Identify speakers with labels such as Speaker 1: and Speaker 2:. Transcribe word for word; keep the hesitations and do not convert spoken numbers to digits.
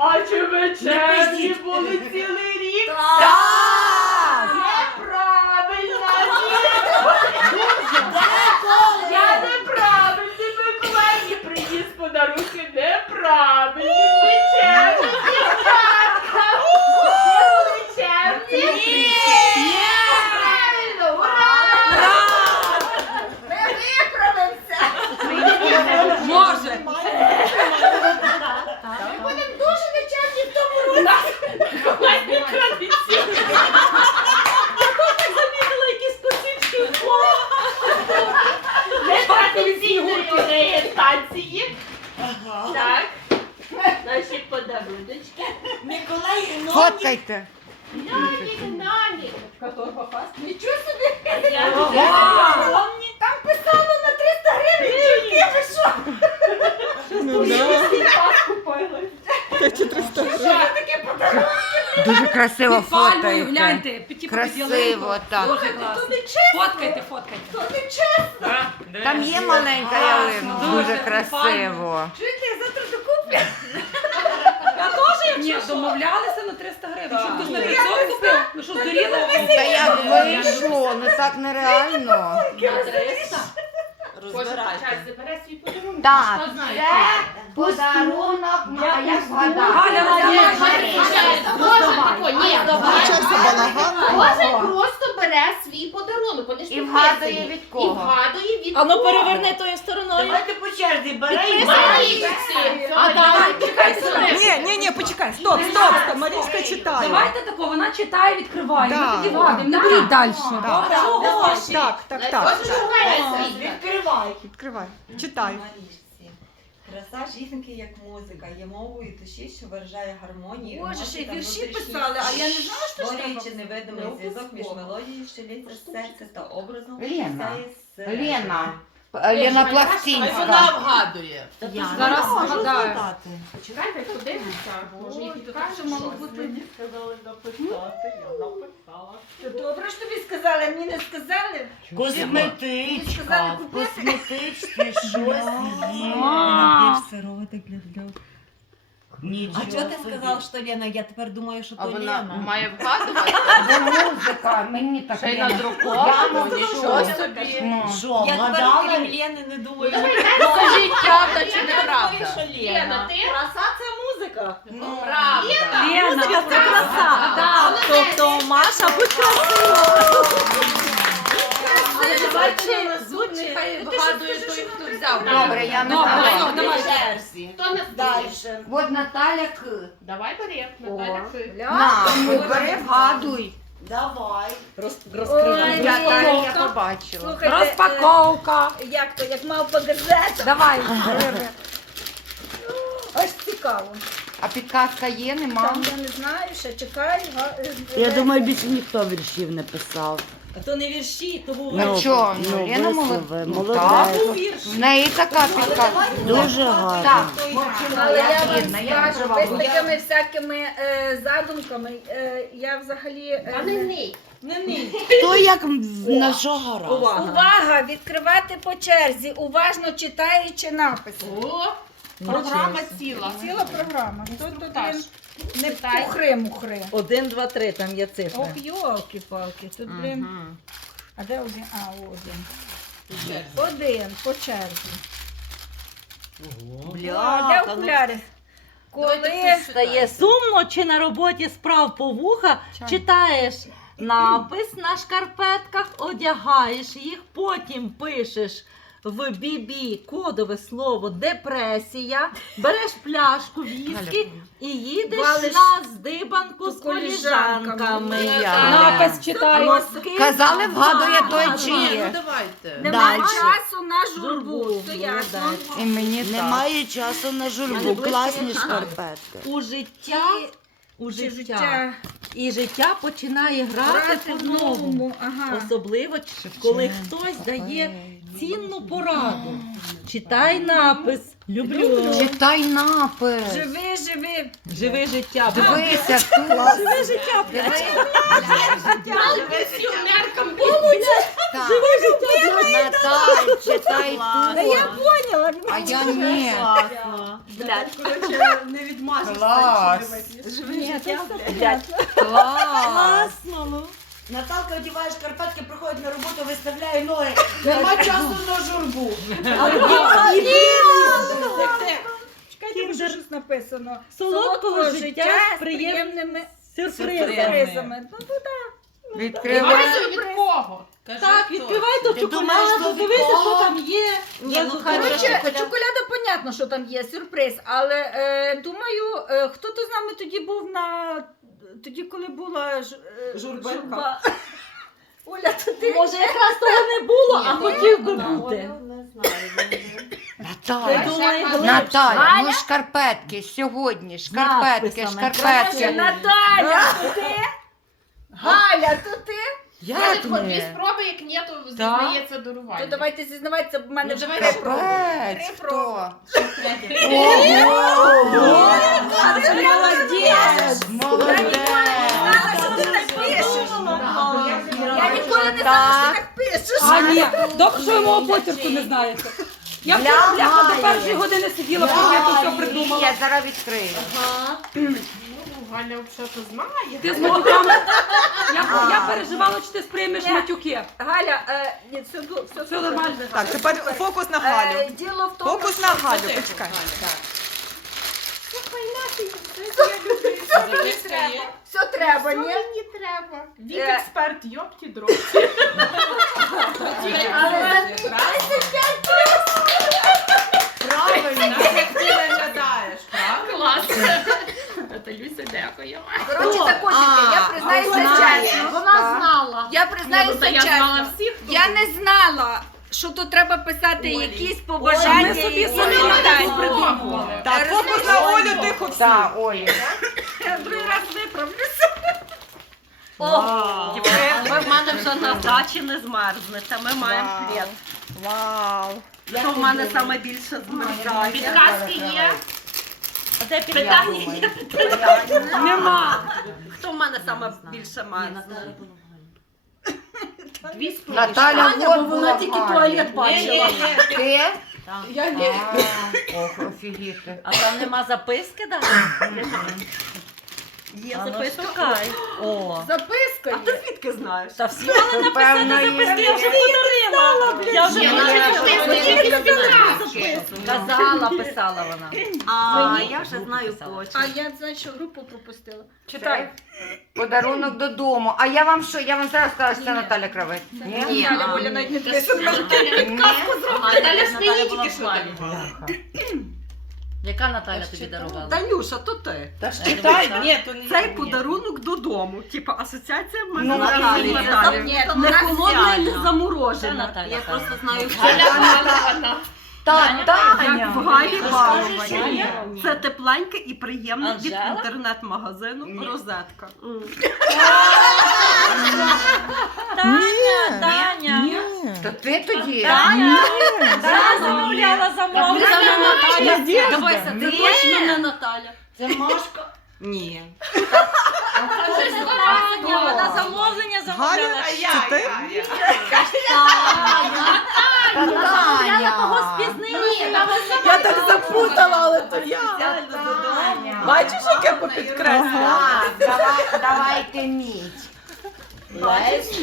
Speaker 1: А чи вечерні були цілий рік?
Speaker 2: Так!
Speaker 1: Неправильно! Я неправильний Миколай і приніс подарунки неправильні. Нечемні дівчатка! Нечемні! Правильно! Ура!
Speaker 2: Ми виправимося!
Speaker 3: Може.
Speaker 2: Ми будемо дуже нечемні в тому році.
Speaker 1: Миколай не традиційний.
Speaker 3: Замітила якісь косички.
Speaker 1: Нетрадиційної орієнтації. Так. Наші подаруночки.
Speaker 2: Миколай, ну,
Speaker 4: Фоткайте.
Speaker 1: Намі, намі.
Speaker 2: нічого собі.
Speaker 1: Я
Speaker 3: Вау!
Speaker 2: Там писало на триста гривень тільки, ви що?
Speaker 4: Ну
Speaker 2: Що ви таке подарунок?
Speaker 4: Дуже красиво
Speaker 3: Під пальмою,
Speaker 4: фотаєте.
Speaker 3: гляньте, під типу
Speaker 4: Красиво, так.
Speaker 3: Дуже
Speaker 2: То
Speaker 3: класно.
Speaker 2: не чесно.
Speaker 3: Фоткайте, фоткайте.
Speaker 2: То не чесно.
Speaker 4: Там є маленька ялинка.
Speaker 3: Дуже
Speaker 4: Дуже красиво.
Speaker 2: Чуєте, я завтра докуплю.
Speaker 3: Я теж, ні, домовлялися на триста гривень. Щоб хтось на п'ятсот купив? Ну що, здуріли?
Speaker 4: Та як вийшло? Ну так нереально.
Speaker 1: Кожен час забере свій подарунок.
Speaker 4: Так,
Speaker 1: Хто знає?
Speaker 4: це подарунок, а я згадала.
Speaker 3: Галя, давай,
Speaker 1: Кожен просто бере свій подарунок. Вони ж
Speaker 4: І
Speaker 1: підписані.
Speaker 4: вгадує від кого.
Speaker 1: І вгадує від
Speaker 3: А ну
Speaker 1: кого.
Speaker 3: переверни тою стороною.
Speaker 2: Давайте по черзі, беремо.
Speaker 1: Марічці.
Speaker 3: А давай, чекайте, чекайте.
Speaker 5: Ні, ні, ні, почекай, стоп, стоп, стоп, Марічка читає.
Speaker 3: Давайте тако, вона читає, відкриває.
Speaker 5: Да,
Speaker 3: Ми тоді
Speaker 5: да.
Speaker 3: вгадуємо. Не беріть далі.
Speaker 5: Да.
Speaker 3: Добре? Чого?
Speaker 5: Так, так, так.
Speaker 1: Кожен шукає свій.
Speaker 2: Відкривай.
Speaker 5: Відкривай, читай.
Speaker 6: Марічці. Краса жінки як музика, є мовою душі, що виражає гармонію.
Speaker 2: Боже,
Speaker 6: емоції
Speaker 2: ще й
Speaker 6: та
Speaker 2: вірші
Speaker 6: внутрішній
Speaker 2: писали, а я не
Speaker 6: світ.
Speaker 2: знала, що ж
Speaker 6: Створюючи
Speaker 2: треба.
Speaker 6: невидимий
Speaker 1: Не
Speaker 6: зв'язок між
Speaker 1: обов'язково.
Speaker 6: мелодією, що лється з серця та образом,
Speaker 4: Лена.
Speaker 6: що сяє з
Speaker 4: Лена. Лена Плахтинська.
Speaker 1: вгадує.
Speaker 3: Зараз згадаю.
Speaker 1: Почекайте, подивимося. Може, які тут
Speaker 2: Каже,
Speaker 1: щось.
Speaker 2: мало бути. Це добре, що тобі сказали, а мені не сказали.
Speaker 4: Косметичка.
Speaker 2: Косметичне
Speaker 4: щось є.
Speaker 6: набір сироваток для
Speaker 4: Нічого.
Speaker 6: А чого ти сказала, що Лена? Я тепер думаю, що то
Speaker 1: А вона
Speaker 6: Лена.
Speaker 1: має вгадувати.
Speaker 4: Це музика, мені так
Speaker 1: Ще й
Speaker 4: Лена.
Speaker 1: надруковано,
Speaker 4: Я
Speaker 1: нічого
Speaker 4: не
Speaker 1: собі.
Speaker 4: Ну.
Speaker 6: Я тепер крім Лени не думаю.
Speaker 1: Скажіть, правда чи
Speaker 6: Я не
Speaker 1: неправда?
Speaker 6: думаю, що
Speaker 1: Лена,
Speaker 6: Лена.
Speaker 1: ти?
Speaker 2: Краса це музика.
Speaker 1: Ну, правда.
Speaker 3: Лена, це краса.
Speaker 1: Да.
Speaker 2: Тобто, Маша, будь красива.
Speaker 1: Давайте на наступний, хай вгадує той, хто взяв.
Speaker 4: Добре, я не
Speaker 3: Добре,
Speaker 4: знаю.
Speaker 3: все, давай.
Speaker 1: Хто наступний?
Speaker 4: От Наталя К.
Speaker 1: Давай бери, Наталя. ти.
Speaker 4: На, бери, вгадуй.
Speaker 6: Давай.
Speaker 2: Ой,
Speaker 4: Я
Speaker 2: ні.
Speaker 4: Таня я побачила.
Speaker 2: Слухайте,
Speaker 3: Розпаковка.
Speaker 2: е, як то, як мав газета.
Speaker 3: Давай.
Speaker 2: Аж цікаво.
Speaker 4: А підказка є, нема?
Speaker 2: Там я не знаю, ще чекаю. га- е,
Speaker 7: Я
Speaker 2: е,
Speaker 7: думаю, більше ніхто віршів не писав.
Speaker 3: А то не вірші, то був
Speaker 4: Ну чого? Ну,
Speaker 7: ну,
Speaker 4: Лена
Speaker 7: вислови,
Speaker 4: молодець. Ну,
Speaker 7: молодець.
Speaker 4: так.
Speaker 3: вірш.
Speaker 4: В неї така підказка.
Speaker 7: Дуже
Speaker 4: Так,
Speaker 7: гарно.
Speaker 2: Але я вам
Speaker 4: видно, я
Speaker 2: скажу,
Speaker 4: жива
Speaker 2: ви з
Speaker 4: була.
Speaker 2: такими всякими е, задумками, е, я взагалі... е,
Speaker 1: Та не ний.
Speaker 2: не ний.
Speaker 7: Хто як на що гора?
Speaker 2: Увага! Відкривати по черзі, уважно читаючи написи.
Speaker 1: О, програма ціла.
Speaker 2: Ціла програма. Тут
Speaker 1: Інструктаж.
Speaker 2: блін, не
Speaker 1: Читай.
Speaker 2: пухри-мухри.
Speaker 5: Один, два, три, там є цифри.
Speaker 2: Ох, йолки-палки, тут, блін. А де один? А, один. Один, по черзі. А, де окуляри? Коли...
Speaker 8: Стає сумно, чи на роботі справ по вуха, читаєш напис на шкарпетках, одягаєш їх, потім пишеш в бібі кодове слово депресія, береш пляшку віскі і їдеш
Speaker 2: Валиш
Speaker 8: на здибанку з
Speaker 2: з коліжанками.
Speaker 8: коліжанками.
Speaker 3: Напис читаю.
Speaker 8: Носки
Speaker 4: Казали, вгадує той
Speaker 8: вгадує.
Speaker 4: чи
Speaker 1: Ну
Speaker 4: є.
Speaker 1: давайте.
Speaker 2: Немає
Speaker 7: Дальше.
Speaker 2: часу на журбу,
Speaker 8: Журбу,
Speaker 2: то ясно.
Speaker 4: І мені так.
Speaker 7: Немає часу на журбу. Класні шкарпетки.
Speaker 8: У життя, у
Speaker 2: Чи
Speaker 8: життя.
Speaker 2: життя
Speaker 8: І життя починає грати
Speaker 2: грати в
Speaker 8: по-новому.
Speaker 2: новому. Ага.
Speaker 8: Особливо, коли хтось дає цінну пораду. Читай напис. Люблю.
Speaker 4: Читай напис.
Speaker 2: Живи, живи.
Speaker 8: Живи життя.
Speaker 4: Дивися тут.
Speaker 8: Живи життя.
Speaker 4: Диви.
Speaker 1: Пенсіонеркам помочь.
Speaker 4: Наталь, читай
Speaker 2: Та я
Speaker 4: тут.
Speaker 2: поняла.
Speaker 4: А я ні.
Speaker 6: Не відмажешся.
Speaker 4: Клас.
Speaker 2: Ні, це все
Speaker 4: Клас.
Speaker 7: Наталка одягає шкарпетки, приходить на роботу, виставляє ноги. Нема часу на журбу.
Speaker 2: Чекайте, що щось написано.
Speaker 8: Солодкого життя з приємними
Speaker 2: приємними
Speaker 8: сюрпризами.
Speaker 2: сюрпризами. Ну, то так.
Speaker 4: Відкривай.
Speaker 1: від кого?
Speaker 8: Так, відкривай до
Speaker 7: Ти думаєш,
Speaker 8: чоколаду,
Speaker 7: що від
Speaker 8: дивися, що
Speaker 7: кого?
Speaker 8: там є.
Speaker 6: Ні, ну,
Speaker 8: Хай
Speaker 6: коротше,
Speaker 8: буде.
Speaker 2: Коротше, чоколяда, понятно, що там є сюрприз, але е, думаю, е, хто то з нами тоді був на тоді, коли була ж, е,
Speaker 6: Журбинка.
Speaker 2: журба. Оля, то ти
Speaker 8: Може, якраз того не було, а хотів би бути.
Speaker 6: Не знаю.
Speaker 8: Ти
Speaker 4: Наталь.
Speaker 8: думаєш,
Speaker 4: Наталь, ну шкарпетки сьогодні, шкарпетки,
Speaker 8: Надписами.
Speaker 2: Коротше,
Speaker 4: шкарпетки.
Speaker 2: Наталя, то ти? Галя, то ти?
Speaker 4: Як
Speaker 1: Дві
Speaker 4: не?
Speaker 1: спроби, як ні, то здається
Speaker 2: То
Speaker 1: дарування.
Speaker 2: давайте зізнавайтеся, бо в мене
Speaker 1: Ну,
Speaker 2: вже
Speaker 1: давай
Speaker 2: три
Speaker 1: ще
Speaker 2: проби.
Speaker 4: Капець,
Speaker 2: Три
Speaker 4: хто?
Speaker 2: Молодець!
Speaker 4: Молодець.
Speaker 2: Знала, що ти так пишеш. Я ніколи не знала, що так пишеш.
Speaker 3: А ні, добре, що ви мого почерку не знаєте. Я вчора бляха до першої години сиділа, поки я тут все придумала.
Speaker 4: Я зараз відкрию.
Speaker 1: Ну, Галя взагалі знає.
Speaker 3: Ти з матюками. Я, я переживала, чи ти сприймеш матюки.
Speaker 2: Галя, е, ні, все, ду- все,
Speaker 3: Все нормально.
Speaker 5: Так, тепер фокус на
Speaker 2: Е,
Speaker 5: Галю.
Speaker 2: Діло в тому,
Speaker 5: Фокус на Галю, почекай.
Speaker 2: все треба, ні?
Speaker 1: Мені треба. Вік
Speaker 2: Е.
Speaker 1: експерт, йопті дроб.
Speaker 2: Але
Speaker 4: Правильно.
Speaker 6: Як ти виглядаєш, правда?
Speaker 1: Клас. Наталюся, дякую.
Speaker 2: коротше, так котики, я
Speaker 4: А,
Speaker 2: признаюся
Speaker 4: знає.
Speaker 2: чесно.
Speaker 1: Вона знала.
Speaker 2: Я
Speaker 1: Ні, ну,
Speaker 2: признаюся
Speaker 1: та я знала
Speaker 2: чесно.
Speaker 1: всіх.
Speaker 2: Я не знала, що тут треба писати якісь
Speaker 3: Ми
Speaker 2: побажання
Speaker 3: собі
Speaker 2: і
Speaker 3: самі
Speaker 2: вітання.
Speaker 3: не придумували.
Speaker 5: Так, фокус на Олю, тихо всі.
Speaker 4: Так, Олі.
Speaker 2: Я другий раз виправлюся.
Speaker 9: Ви в мене вже на дачі не змерзнете, ми маємо хліб.
Speaker 5: Вау.
Speaker 9: Хто в мене саме більше змерзає?
Speaker 1: Підказки є.
Speaker 8: Де
Speaker 9: Питання є.
Speaker 3: Нема.
Speaker 9: Хто в мене саме більше мерзне?
Speaker 1: Дві спроби.
Speaker 4: Наталя,
Speaker 8: Аня, бо
Speaker 4: вот
Speaker 8: вона тільки туалет бачила.
Speaker 4: Ти?
Speaker 1: Я не.
Speaker 4: А, Ох, офігіти.
Speaker 8: А там нема записки, да?
Speaker 9: Є
Speaker 8: А ну
Speaker 9: записка.
Speaker 8: шукай. О.
Speaker 2: Записка
Speaker 9: А ти
Speaker 2: є.
Speaker 9: звідки знаєш?
Speaker 8: Та всі мали написати
Speaker 4: Певно,
Speaker 8: записки,
Speaker 4: є.
Speaker 8: я вже подарила. Я вже
Speaker 1: Ні, ну,
Speaker 8: подарила.
Speaker 1: я тільки підказки.
Speaker 8: Казала, писала вона.
Speaker 9: А, я вже знаю
Speaker 2: А
Speaker 9: почерк.
Speaker 2: я, знаєш, що групу пропустила.
Speaker 3: Читай.
Speaker 4: Подарунок додому. А я вам що? Я вам зараз скажу, що це Наталя Кравець. Ні?
Speaker 2: Ні, Галя, Оля навіть не писала.
Speaker 4: Ні?
Speaker 1: А Наталя ж не тільки що.
Speaker 8: Яка Наталя тобі дарувала?
Speaker 9: Танюша, то ти.
Speaker 6: Та ж
Speaker 8: Я
Speaker 6: читай,
Speaker 8: думаю,
Speaker 6: ні, то не
Speaker 9: Цей подарунок додому. Типа асоціація в мене
Speaker 4: Ну,
Speaker 9: Наталі.
Speaker 4: ні,
Speaker 9: Наталі.
Speaker 2: Ні,
Speaker 9: Не холодна і не
Speaker 8: Це
Speaker 9: заморожена.
Speaker 8: Наталя.
Speaker 9: Я просто знаю, що
Speaker 1: Галя,
Speaker 4: Та,
Speaker 9: як
Speaker 4: Таня.
Speaker 9: в Галі
Speaker 8: Скажи,
Speaker 9: баловані.
Speaker 8: що є?
Speaker 9: Це тепленьке і приємне від
Speaker 8: Анжела?
Speaker 9: інтернет-магазину Розетка. М.
Speaker 8: Таня, Таня.
Speaker 4: То ти тоді?
Speaker 8: Таня. Я замовляла замовлення.
Speaker 9: Дивися, це точно не Наталя.
Speaker 4: Це Машка.
Speaker 9: Ні.
Speaker 8: Таня, вона замовлення
Speaker 5: Галю,
Speaker 8: замовляла.
Speaker 5: це ти?
Speaker 4: Та
Speaker 8: Замовляла кого
Speaker 4: Таня.
Speaker 8: спізнилася.
Speaker 3: Я так запутала, але то я.
Speaker 4: Таня.
Speaker 3: Бачиш, яке попідкреслила?
Speaker 4: Ага, давай, давайте мідь.